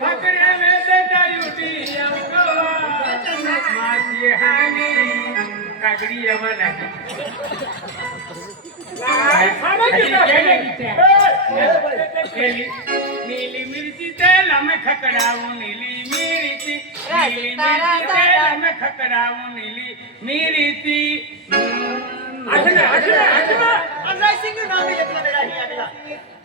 फकड्या वेदाच्या UT मासी हानी कागडी यावं लागेल नीली मिरची तेल में खकडावू नीली मिरची तेल में खकडावू नीली मिरची रायसिंग नाम घेतलं मेरा ही अगला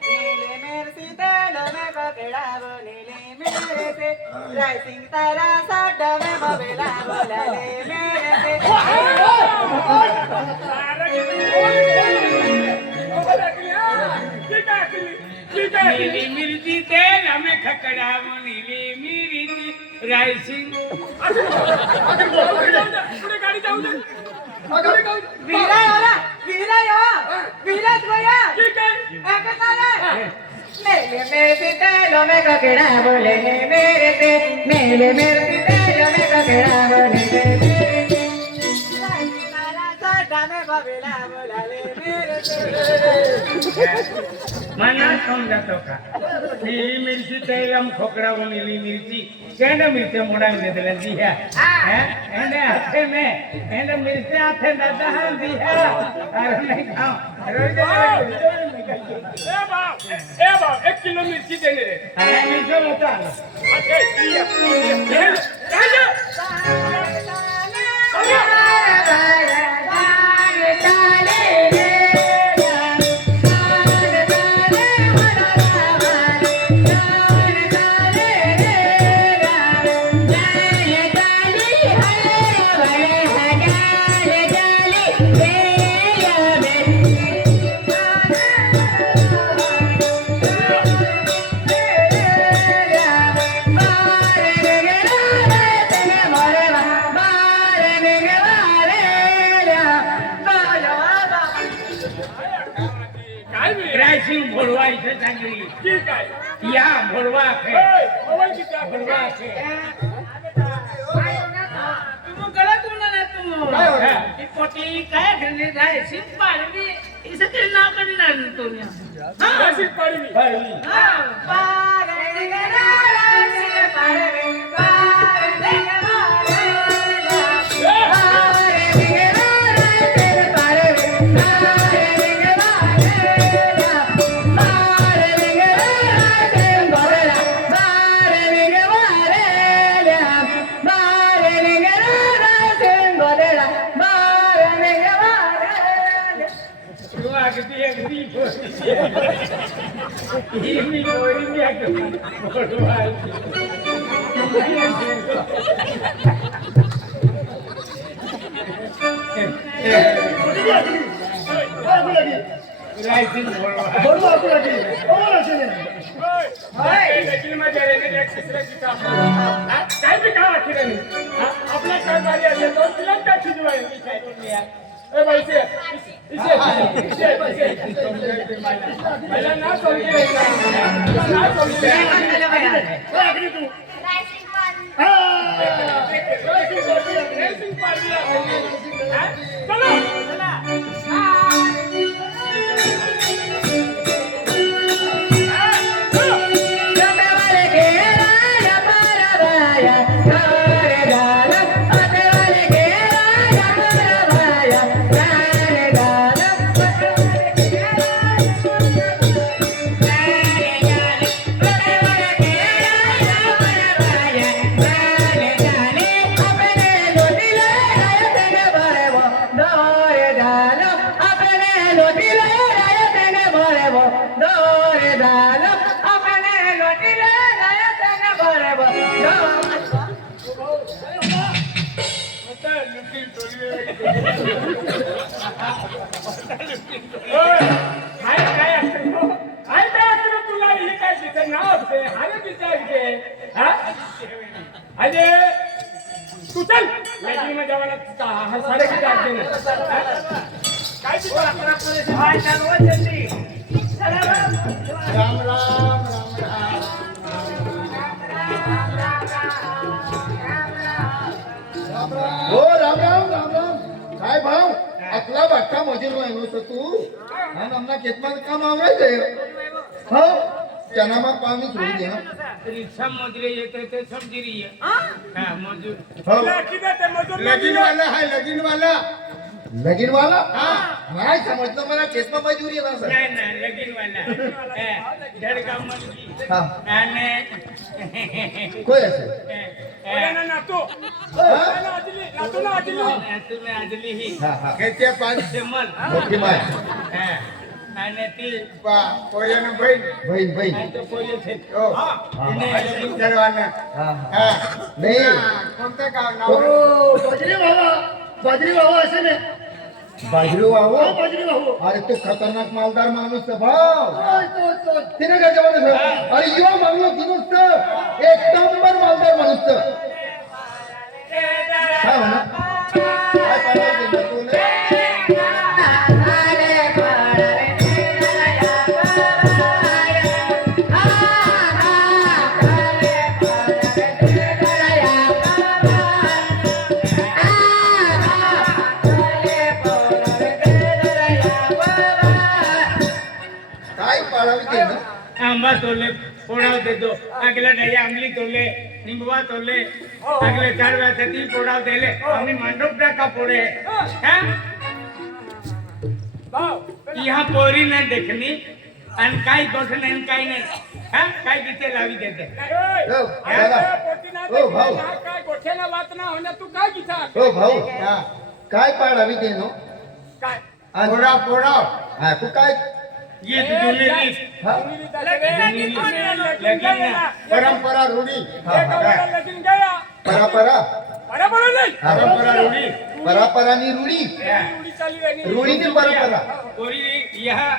नीले मिरची तेल में खकडावू नीली मिरची रायसिंग तारा साडा में बबेला बोलाले मेरे नीली मिरची तेल में खकडावू नीली मिरची रायसिंग गाडी जाऊ दे वीरा याला वीरा गोया ठीक आहे मेरे मेरे तेलों में ककड़ा बोले मेरे ते मेरे मेरे तेलों में ककड़ा बोले मेरे साडा में बबेला बोलाले मेरे मना समझातो का नीली मिर्ची तेलम खोकड़ावू नीली मिर्ची केंद्र मिर्ची मोड़ा में दे दी है एंडे हाथे में एंडे मिर्ची हाथे दादा हम दी है अरे नहीं खाओ रोज ए बाप 1 किलो मिर्ची देने रे अरे मिर्ची बता अच्छा भोरवा इथे चांगली ठीक आहे या भोरवा भोरवा तुम गलत होना ना तुम ये पोटी काय घरने जाए सिर्फ पारवी इसे तेरे नाम कर ना तो हां सिर्फ पारवी हां पारवी तू चल लेकिन में जावाला हर सारे की जात देने काय की अपना पुलिस भाई चलो जल्दी राम राम राम हो राम राम राम राम काय भाऊ આટલા બાટલા મજૂરો એનો છે તું અને હમણાં ખેતમાં કામ આવડે છે હા ચનામાં પાણી છોડી દે હા रिक्शा मजूरी येते ते समजी रही है हाँ मजूर लगीन वाला है लगीन वाला लगीन वाला हाँ नहीं समझता मेरा खेतમાં મજૂરી ના સર ना ना लगीन वाला झड़का मजूरी हाँ आने કોઈ હશે तुम्हें आजली ही હા હા कैसे पांच से मन મોટી માય हाँ आने ती કોરિયાનો ભાઈ ભાઈ ભાઈ આ તો કોઈ છે હા એને લગ્ન કરવાના હા હા નહીં કોणतं गाव ઓ नाव બાજરી વાવા હશે ને બાજરી વાવો બાજરી વાવો અરે તો ખતરનાક માલદાર માણસ છે ભાવ તો તેને काय જવાનું છે અરે યો મામલો કીધો છે એક નંબર માલદાર માણસ છે હા ના काय पाडायचं तुला काय पाडावी ते ना आंबा तोले पोडाव देतो अगले नाही आंबली तोले निंबवा तोले अगले 4 वेळासाठी पोडाव दिले आम्ही मांडव टाका पोडे हाँ? यहाँ पोरी नाही देखनी आणि काय गोठ नाही काय नाही हाँ? काय तिथे लावी देते ओ दादा ओ भाऊ काय गोठ्याला वात ना होण्या तू काय गीता ओ भाऊ काय पाडावी ते नो काय पोडा पोडा हा तू काय ये तो जुनेली हा परंपरा रूढी लगीन गया परापरा बरोबर नाही परंपरा रूढी परापरानी रूढी उडी चालली राहिली रूढीची परंपरा पोरी यहाँ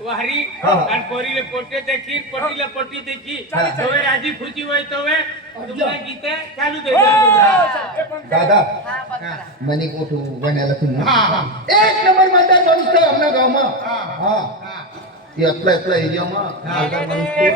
वाहरी हाँ। और पोरी ले पोटे देखी पोटी ले पोटी देखी हाँ। तो वे राजी खुशी होय तो वे तुम्हाला गीते चालू दे दादा मनी कोठू बनायला तुम्ही एक नंबर मालदार माणूस છે આપણા ગામમાં હા એ એટલા એટલા એરિયામાં માલદાર માણूस છે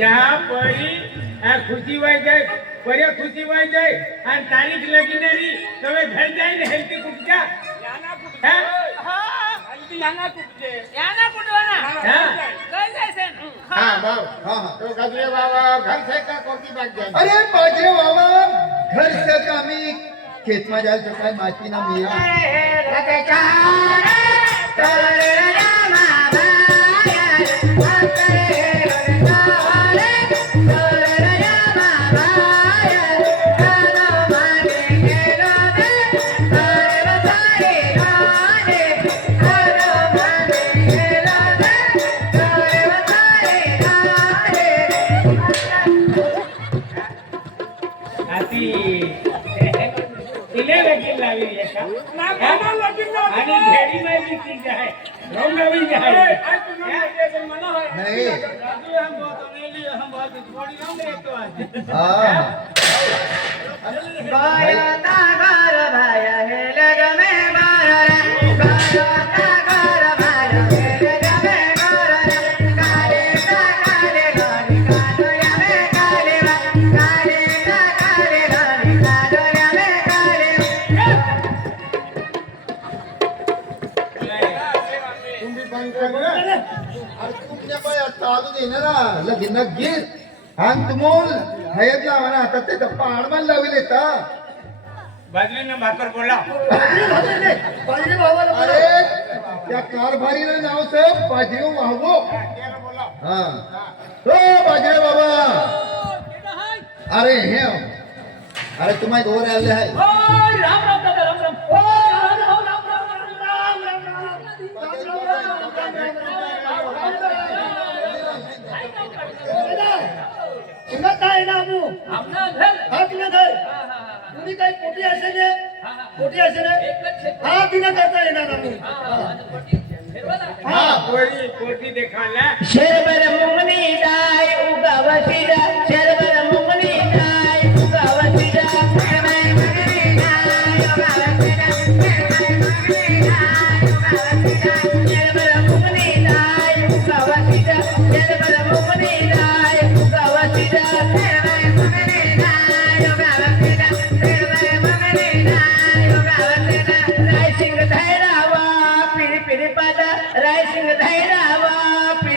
जहाँ परी आ खुशी होय जाए परे खुशी होय जाए आणि तारीख लगीनरी तो वे घर जाई ने हेल्थी कुठच्या याना कुठे हाँ? हल्दी याना कुठे याना कुठवाना हाँ लय जायचं હા ભાવ હા હા तो गजरे बाबा घर से का कोणती बाग जाय અરે બાજરે વાવા ઘર છે કે અમે ખેતમાં જાય તો કાંઈ માટી ના મિયા आती तिने लगीन लावी आहे का ना कोणा लगीन ना आणि भेडी नाही दिसती आहे रंगावी आहे काय तुझं म्हणजे मना होय નહીં राजू हम बहुत अनेली हम बहुत थोड़ी रंग रे तो आज હા बायाता घर भाया हे लग में बारा बायाता घर भाया हे लग में बारा काले ता काले गाड़ी कालो या में काले काले ता काले गाड़ी कालो या में काले तुम्ही बंद कर ना अरे कुठल्या बाया चालू दे ना लगीन गीत आणि तुमोल हयत लावा ना आता ते दप्पा आडमान लाविले ता बाजरीनं भाकर बोला अरे त्या कारभारीनं नाव છે बाजरी वाहवो हा ओ बाजरे बाबा अरे हे अरे तुम्हाला दोर आले आहे राम राम दादा राम राम आपला घर तुम्ही काही पोटी असेल पोटी असेल हा तिला करता येणार आम्ही हाँ पोरी पोटी देखाला शेर बर मुंगनी दाय उगावती शेर गावातले ना रायसिंग धैरावा पिढी पिढी पादा रायसिंग धैरावा